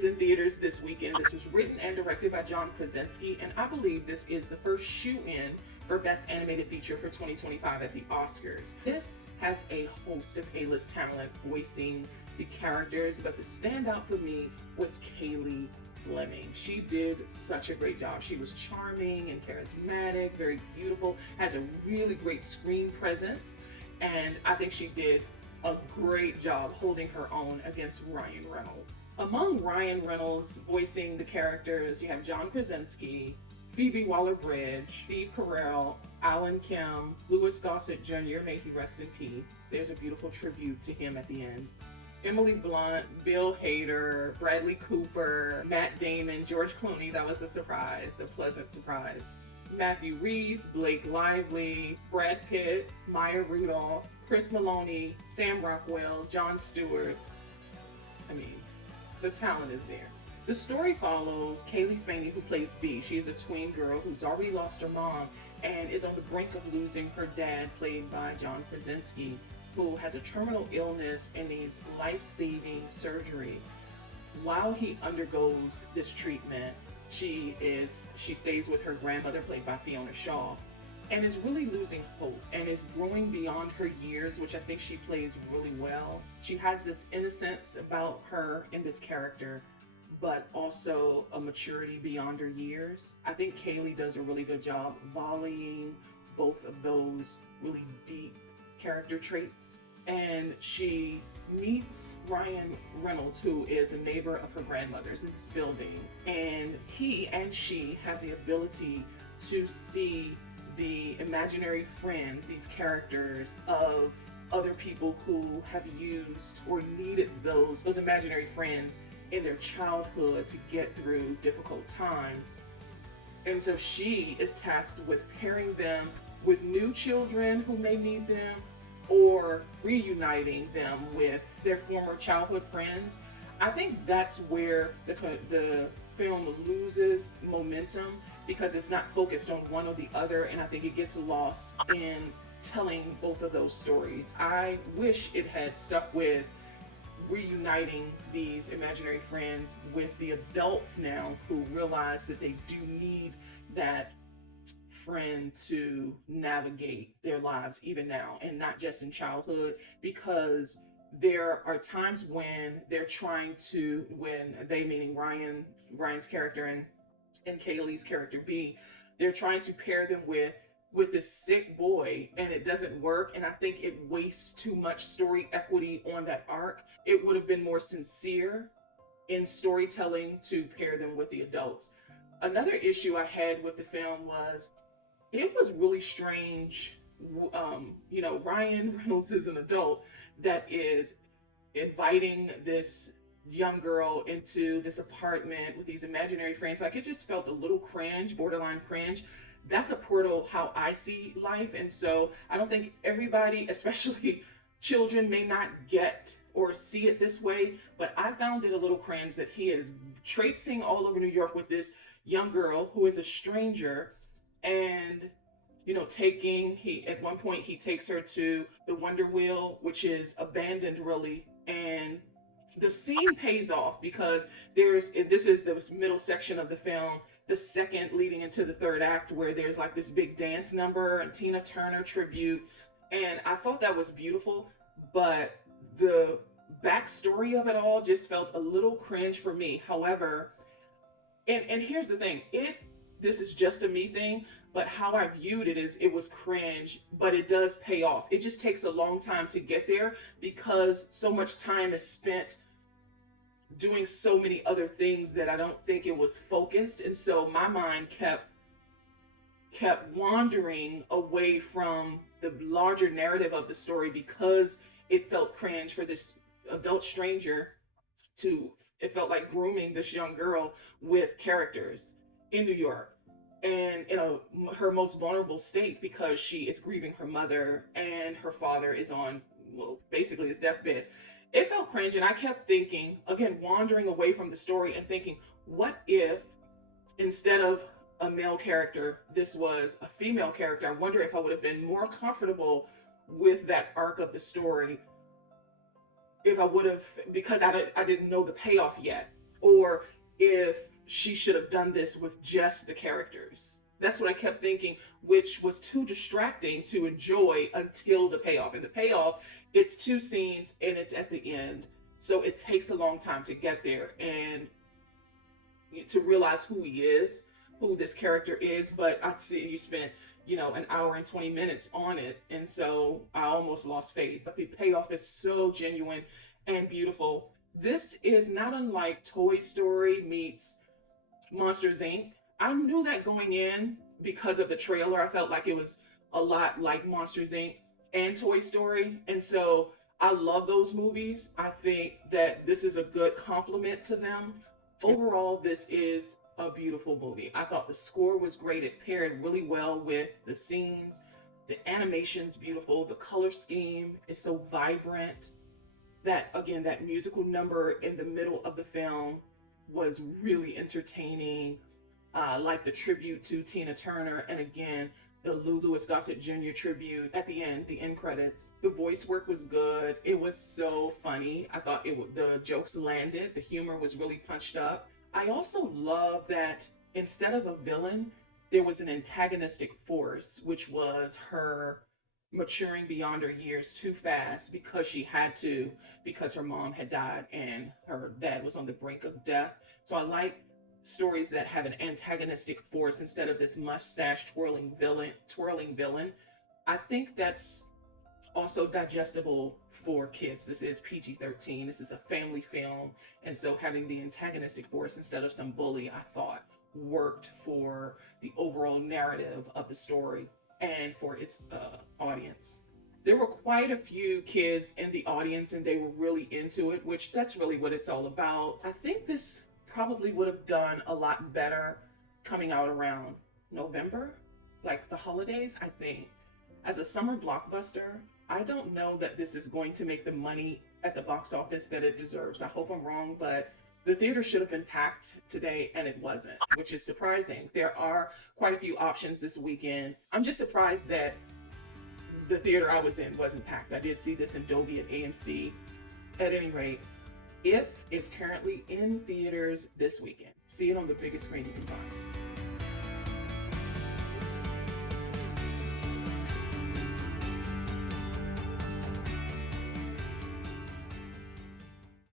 is in theaters this weekend. This was written and directed by John Krasinski, and I believe this is the first shoe-in for Best Animated Feature for 2025 at the Oscars. This has a host of A-list talent voicing the characters, but the standout for me was Cailey Fleming. She did such a great job. She was charming and charismatic, very beautiful, has a really great screen presence, and I think she did a great job holding her own against Ryan Reynolds. Among Ryan Reynolds voicing the characters, you have John Krasinski, Phoebe Waller-Bridge, Steve Carell, Alan Kim, Louis Gossett Jr., may he rest in peace. There's a beautiful tribute to him at the end. Emily Blunt, Bill Hader, Bradley Cooper, Matt Damon, George Clooney. That was a surprise, a pleasant surprise. Matthew Rhys, Blake Lively, Brad Pitt, Maya Rudolph, Chris Maloney, Sam Rockwell, Jon Stewart. I mean, the talent is there. The story follows Cailey Fleming, who plays Bee. She is a tween girl who's already lost her mom and is on the brink of losing her dad, played by John Krasinski, who has a terminal illness and needs life-saving surgery. While he undergoes this treatment, she stays with her grandmother, played by Fiona Shaw, and is really losing hope and is growing beyond her years, which I think she plays really well. She has this innocence about her in this character, but also a maturity beyond her years. I think Cailey does a really good job volleying both of those really deep character traits. And she meets Ryan Reynolds, who is a neighbor of her grandmother's in this building, and he and she have the ability to see the imaginary friends, these characters of other people who have used or needed those imaginary friends in their childhood to get through difficult times. And so she is tasked with pairing them with new children who may need them, or reuniting them with their former childhood friends. I think that's where the film loses momentum, because it's not focused on one or the other, and I think it gets lost in telling both of those stories. I wish it had stuck with reuniting these imaginary friends with the adults now who realize that they do need that friend to navigate their lives even now, and not just in childhood, because there are times when they're trying to, when they, meaning Ryan's character and Cailey's character B, they're trying to pair them with this sick boy, and it doesn't work, and I think it wastes too much story equity on that arc. It would have been more sincere in storytelling to pair them with the adults. Another issue I had with the film was it was really strange. Ryan Reynolds is an adult that is inviting this young girl into this apartment with these imaginary friends. Like, it just felt a little cringe, borderline cringe. That's a portal how I see life. And so I don't think everybody, especially children, may not get or see it this way, but I found it a little cringe that he is traipsing all over New York with this young girl who is a stranger, and at one point he takes her to the Wonder Wheel, which is abandoned really, and the scene pays off because this is the middle section of the film, the second leading into the third act, where there's like this big dance number and Tina Turner tribute, and I thought that was beautiful, but the backstory of it all just felt a little cringe for me. However, and here's the thing, this is just a me thing, but how I viewed it is it was cringe, but it does pay off. It just takes a long time to get there because so much time is spent doing so many other things that I don't think it was focused. And so my mind kept wandering away from the larger narrative of the story because it felt cringe for this adult stranger it felt like grooming this young girl with characters in New York, and her most vulnerable state, because she is grieving her mother and her father is on, basically his deathbed. It felt cringe, and I kept thinking, again, wandering away from the story and thinking, what if instead of a male character, this was a female character? I wonder if I would have been more comfortable with that arc of the story if I would have, because I didn't know the payoff yet. or if she should have done this with just the characters. That's what I kept thinking, which was too distracting to enjoy until the payoff. And the payoff, it's 2 scenes and it's at the end. So it takes a long time to get there and to realize who he is, who this character is. But I'd see you spent, an hour and 20 minutes on it. And so I almost lost faith. But the payoff is so genuine and beautiful. This is not unlike Toy Story meets Monsters Inc. I knew that going in because of the trailer. I felt like it was a lot like Monsters Inc. and Toy Story. And so I love those movies. I think that this is a good complement to them. Overall, this is a beautiful movie. I thought the score was great. It paired really well with the scenes. The animation's beautiful. The color scheme is so vibrant. That musical number in the middle of the film was really entertaining. Like the tribute to Tina Turner, and again, the Lou Louis Gossett Jr. tribute at the end credits. The voice work was good. It was so funny. I thought the jokes landed. The humor was really punched up. I also love that instead of a villain, there was an antagonistic force, which was her maturing beyond her years too fast because she had to, because her mom had died and her dad was on the brink of death. So I like stories that have an antagonistic force instead of this mustache twirling villain. I think that's also digestible for kids. This is PG-13. This is a family film. And so having the antagonistic force instead of some bully, I thought worked for the overall narrative of the story and for its audience. There were quite a few kids in the audience and they were really into it, which that's really what it's all about. I think this probably would have done a lot better coming out around November, like the holidays, I think. As a summer blockbuster, I don't know that this is going to make the money at the box office that it deserves. I hope I'm wrong, but the theater should have been packed today and it wasn't, which is surprising. There are quite a few options this weekend. I'm just surprised that the theater I was in wasn't packed. I did see this in Dolby at AMC. At any rate, If is currently in theaters this weekend. See it on the biggest screen you can find.